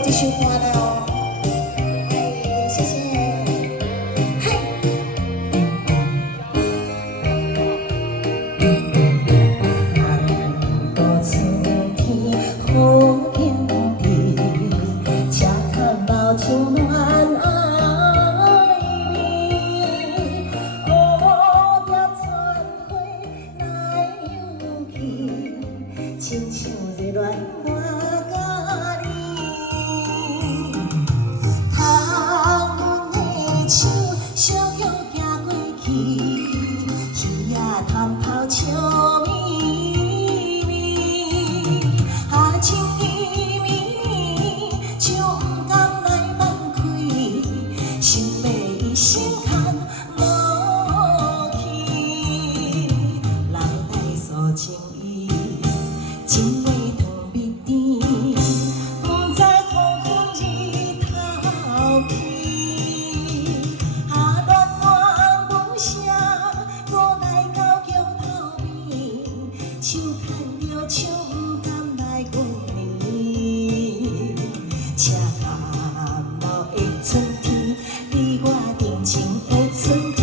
为这首歌的哦。哎，谢谢。嘿，南国春天好景致，车窗流像恋爱味。乌蝶穿花来又去，亲像热恋我甲你。窗阮的手小摇行过去，鱼仔探头笑眯眯，情意绵绵，手不甘来放开，想要一生牵无去，人来诉情意，情话糖蜜甜，不知风风日头起，暖暖无声，我来到桥头边，手牵着手不甘来阮你，车含老的春天，你我定情的春天，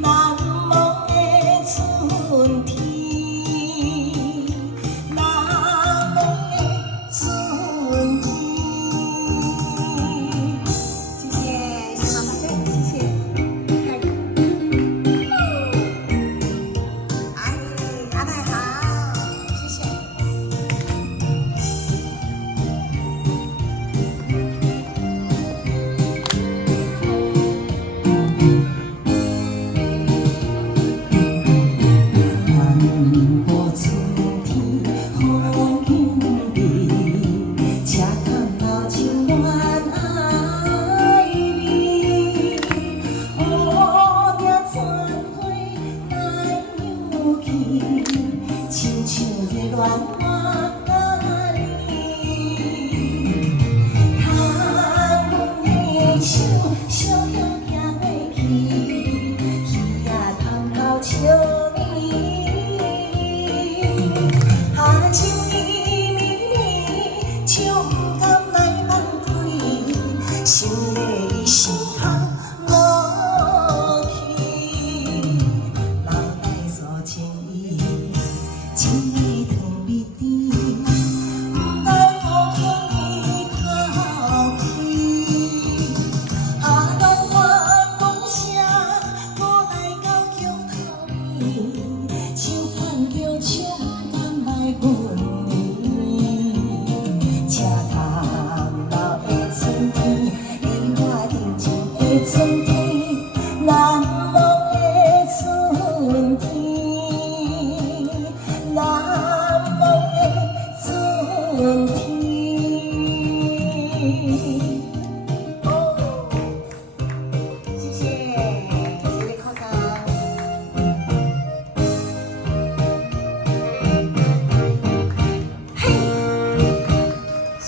难忘的春天，难忘的春天。谢谢，谢谢马先生，谢谢。哎，阿太好，谢谢。南国春天好景致，车窗流像恋爱味。乌蝶穿花来又去，亲像热恋我甲你。窗阮的手小摇行过去，鱼仔探头笑眯眯，情意绵绵，手不甘来放开，想要一生牵无去，人来诉情意，情话糖蜜甜，不知风风日头起，暖暖无声，我来到桥头边，手牵着手不甘来阮你，车含老的春天，你我定情的春天，难忘的春天，难忘的春天。